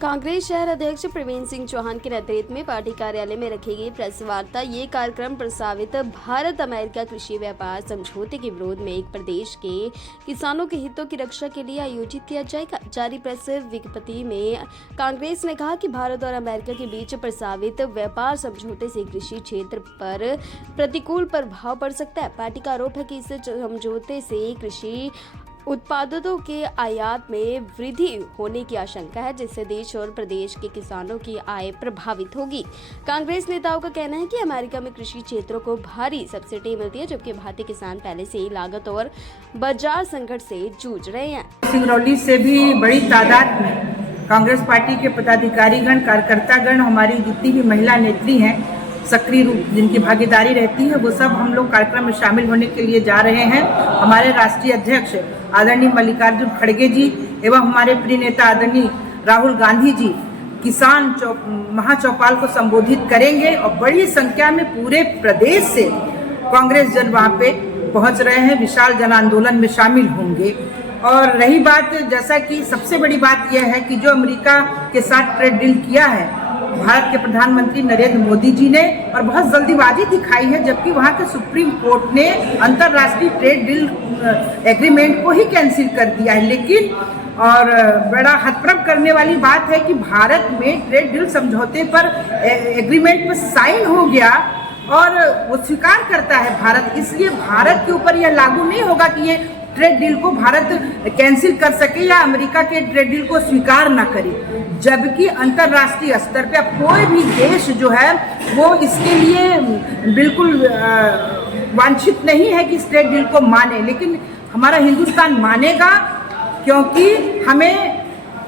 कांग्रेस शहर अध्यक्ष प्रवीण सिंह चौहान के नेतृत्व में पार्टी कार्यालय में रखी गई प्रेस वार्ता। ये कार्यक्रम प्रस्तावित भारत अमेरिका कृषि व्यापार समझौते के विरोध में एक प्रदेश के किसानों के हितों की रक्षा के लिए आयोजित किया जाएगा। जारी प्रेस विज्ञप्ति में कांग्रेस ने कहा कि भारत और अमेरिका के बीच प्रस्तावित व्यापार समझौते से कृषि क्षेत्र पर प्रतिकूल प्रभाव पड़ सकता है। पार्टी का आरोप है कि इस समझौते से कृषि उत्पादों के आयात में वृद्धि होने की आशंका है, जिससे देश और प्रदेश के किसानों की आय प्रभावित होगी। कांग्रेस नेताओं का कहना है कि अमेरिका में कृषि क्षेत्रों को भारी सब्सिडी मिलती है, जबकि भारतीय किसान पहले से ही लागत और बाजार संकट से जूझ रहे हैं। सिंगरौली से भी बड़ी तादाद में कांग्रेस पार्टी के पदाधिकारीगण, कार्यकर्तागण, हमारी जितनी भी महिला नेत्री हैं, सक्रिय रूप जिनकी भागीदारी रहती है, वो सब हम लोग कार्यक्रम में शामिल होने के लिए जा रहे हैं। हमारे राष्ट्रीय अध्यक्ष आदरणीय मल्लिकार्जुन खड़गे जी एवं हमारे प्रिय नेता आदरणीय राहुल गांधी जी किसान महाचौपाल को संबोधित करेंगे और बड़ी संख्या में पूरे प्रदेश से कांग्रेस जन वहाँ पे पहुँच रहे हैं, विशाल जन आंदोलन में शामिल होंगे। और रही बात, जैसा कि सबसे बड़ी बात यह है कि जो अमेरिका के साथ ट्रेड डील किया है भारत के प्रधानमंत्री नरेंद्र मोदी जी ने, और बहुत जल्दीबाजी दिखाई है, जबकि वहाँ के सुप्रीम कोर्ट ने अंतर्राष्ट्रीय ट्रेड डील एग्रीमेंट को ही कैंसिल कर दिया है। लेकिन और बड़ा हतप्रभ करने वाली बात है कि भारत में ट्रेड डील समझौते पर एग्रीमेंट पर साइन हो गया और वो स्वीकार करता है भारत, इसलिए भारत के ऊपर यह लागू नहीं होगा कि ये ट्रेड डील को भारत कैंसिल कर सके या अमेरिका के ट्रेड डील को स्वीकार ना करे। जबकि अंतर्राष्ट्रीय स्तर पे अब कोई भी देश जो है वो इसके लिए बिल्कुल वांछित नहीं है कि इस ट्रेड डील को माने, लेकिन हमारा हिंदुस्तान मानेगा, क्योंकि हमें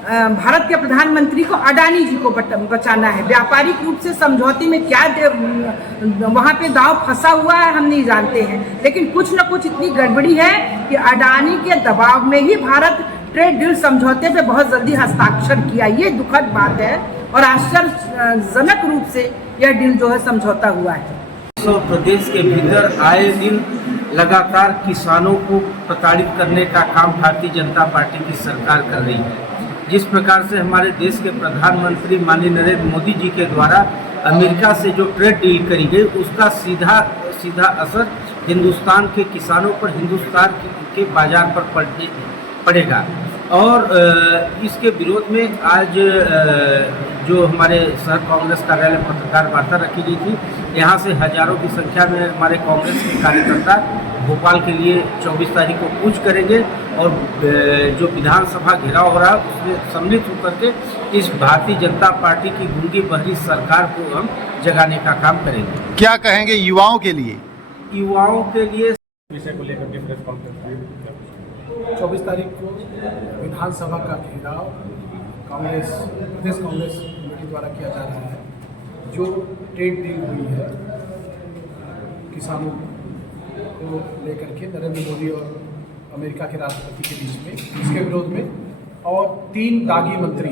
भारत के प्रधानमंत्री को अडानी जी को बचाना है। व्यापारिक रूप से समझौते में क्या वहाँ पे दांव फंसा हुआ है हम नहीं जानते हैं, लेकिन कुछ न कुछ इतनी गड़बड़ी है कि अडानी के दबाव में ही भारत ट्रेड डील समझौते पे बहुत जल्दी हस्ताक्षर किया। ये दुखद बात है और आश्चर्यजनक रूप से यह डील जो है समझौता हुआ है। प्रदेश के भीतर आए दिन लगातार किसानों को प्रताड़ित करने का काम भारतीय जनता पार्टी की सरकार कर रही है। जिस प्रकार से हमारे देश के प्रधानमंत्री माननीय नरेंद्र मोदी जी के द्वारा अमेरिका से जो ट्रेड डील करी गई, उसका सीधा असर हिंदुस्तान के किसानों पर, हिंदुस्तान के बाजार पर पड़ेगा। और इसके विरोध में आज जो हमारे शहर कांग्रेस कार्यालय में पत्रकार वार्ता रखी गई थी, यहाँ से हजारों की संख्या में हमारे कांग्रेस के कार्यकर्ता भोपाल के लिए 24 तारीख को कूच करेंगे और जो विधानसभा घेराव हो रहा है उसमें सम्मिलित होकर के इस भारतीय जनता पार्टी की गूंगी बहरी सरकार को हम जगाने का काम करेंगे। क्या कहेंगे युवाओं के लिए? युवाओं के लिए विषय को लेकर के प्रेस कॉन्फ्रेंस 24 तारीख को विधानसभा का घेराव प्रदेश कांग्रेस कमेटी द्वारा किया जा रहा है। जो ट्रेड डील हुई है किसानों को लेकर के नरेंद्र मोदी और अमेरिका के राष्ट्रपति के बीच में, इसके विरोध में, और 3 दागी मंत्री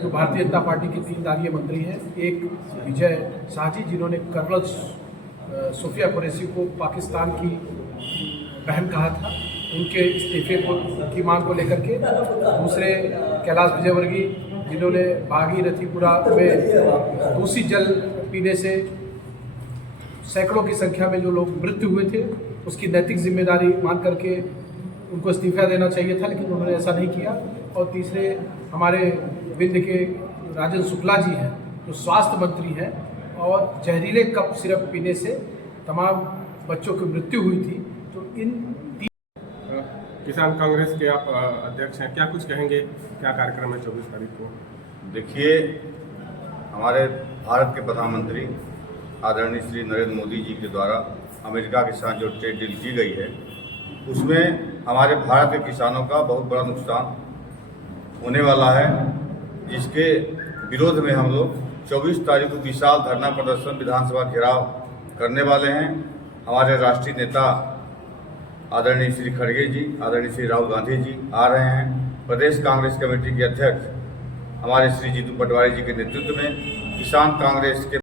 जो भारतीय जनता पार्टी के 3 दागी मंत्री हैं, एक विजय शाह जी जिन्होंने कर्नल सोफिया कुरैशी को पाकिस्तान की बहन कहा था, उनके इस्तीफे की मांग को लेकर के, दूसरे कैलाश विजयवर्गीय जिन्होंने भागीरथीपुरा में दूषित जल पीने से सैकड़ों की संख्या में जो लोग मृत्यु हुए थे, उसकी नैतिक जिम्मेदारी मान करके उनको इस्तीफा देना चाहिए था, लेकिन उन्होंने ऐसा नहीं किया। और तीसरे हमारे विंध्य के राजेंद्र शुक्ला जी हैं जो स्वास्थ्य मंत्री हैं, और जहरीले कप सिरप पीने से तमाम बच्चों की मृत्यु हुई थी। तो इन किसान कांग्रेस के आप अध्यक्ष हैं, क्या कुछ कहेंगे? क्या कार्यक्रम है 24 तारीख को? देखिए, हमारे भारत के प्रधानमंत्री आदरणीय श्री नरेंद्र मोदी जी के द्वारा अमेरिका के साथ जो ट्रेड डील की गई है, उसमें हमारे भारत के किसानों का बहुत बड़ा नुकसान होने वाला है, जिसके विरोध में हम लोग 24 तारीख को विशाल धरना प्रदर्शन, विधानसभा घेराव करने वाले हैं। हमारे राष्ट्रीय नेता आदरणीय श्री खड़गे जी, आदरणीय श्री राहुल गांधी जी आ रहे हैं। प्रदेश कांग्रेस कमेटी के अध्यक्ष हमारे श्री जीतू पटवारी जी के नेतृत्व में किसान कांग्रेस के